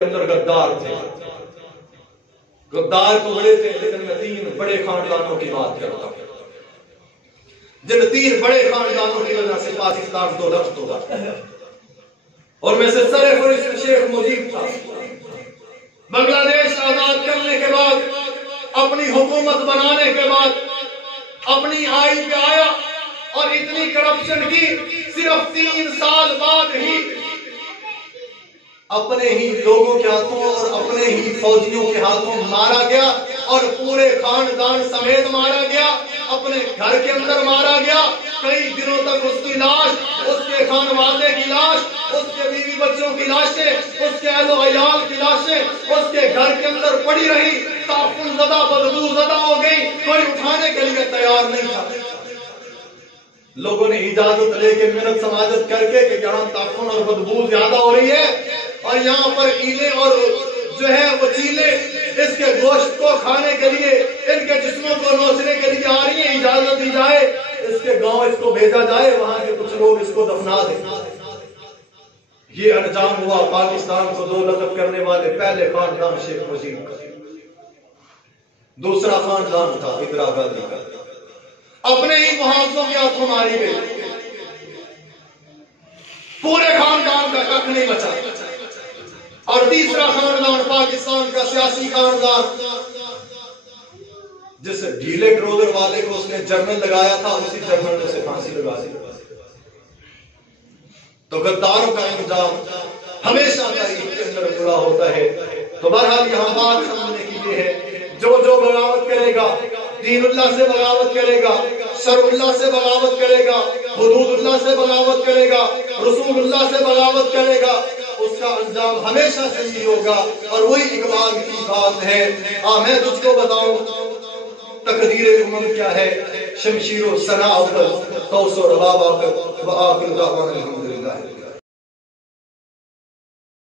اندر غدار تھے، غدار تو بڑے تھے، لیکن میں 3 بڑے خاندانوں کی بات کرتا ہوں جن 3 بڑے خاندانوں کی وجہ سے پاکستان تو رخت ہوگا، اور میں سے سر فہرست شیخ مجیب تھا۔ بنگلہ دیش آزاد کرنے کے بعد، اپنی حکومت بنانے کے بعد اپنی آئی پہ آیا اور اتنی کرپشن کی، صرف 3 سال بعد ہی اپنے ہی لوگوں کے ہاتھوں اور اپنے ہی فوجیوں کے ہاتھوں مارا گیا، اور پورے خاندان سمیت مارا گیا، اپنے گھر کے اندر مارا گیا۔ کئی دنوں تک اس کی لاش، اس کے خانوادے کی لاش، اس کے بیوی بچوں کی لاشیں، اس کے اہل و عیال کی لاشیں اس کے گھر کے اندر پڑی رہی، تعفن زدہ بدبو زدہ ہو گئی، کوئی اٹھانے کے لیے تیار نہیں تھا۔ لوگوں نے اجازت لے کے محنت سماجت کر کے کہ یہاں تعفن اور بدبو زیادہ ہو رہی ہے، اور یہاں پر ایلے اور جو ہے وہ چیلے اس کے گوشت کو کھانے کے لیے، ان کے جسموں کو نوچنے کے لیے آ رہی ہیں، اجازت دی جائے اس کے گاؤں اس کو بھیجا جائے، وہاں کے کچھ لوگ اس کو دفنا دیں۔ یہ انجام ہوا پاکستان کو 2 لقب کرنے والے پہلے خاندان شیخ مجیب کا۔ دوسرا خاندان تھا اندرا گاندھی کا، اپنے ہی محافظوں کے ہاتھوں ماری گئی، پورے خاندان کا ککھ نہیں بچا۔ اور تیسرا خاندان پاکستان کا سیاسی خاندان، جس ڈھیلے ٹروزر والے کو اس نے جنرل لگایا تھا، اسی جنرل نے اسے پھانسی لگا دی۔ تو غداروں کا انجام ہمیشہ تاریخ کے اندر برا ہوتا ہے۔ تو بہرحال یہاں بات سمجھنے کی یہ ہے، جو بغاوت کرے گا، دین اللہ سے بغاوت کرے گا، شرع اللہ سے بغاوت کرے گا، حدود اللہ سے بغاوت کرے گا، رسول اللہ سے بغاوت کرے گا، اس کا انجام ہمیشہ صحیح ہوگا۔ اور وہی اقبال کی بات ہے، میں تجھ کو بتاؤں تقدیر امم کیا ہے، شمشیر و سنا اول، قوس و رباب آخر، وآخر دعوانا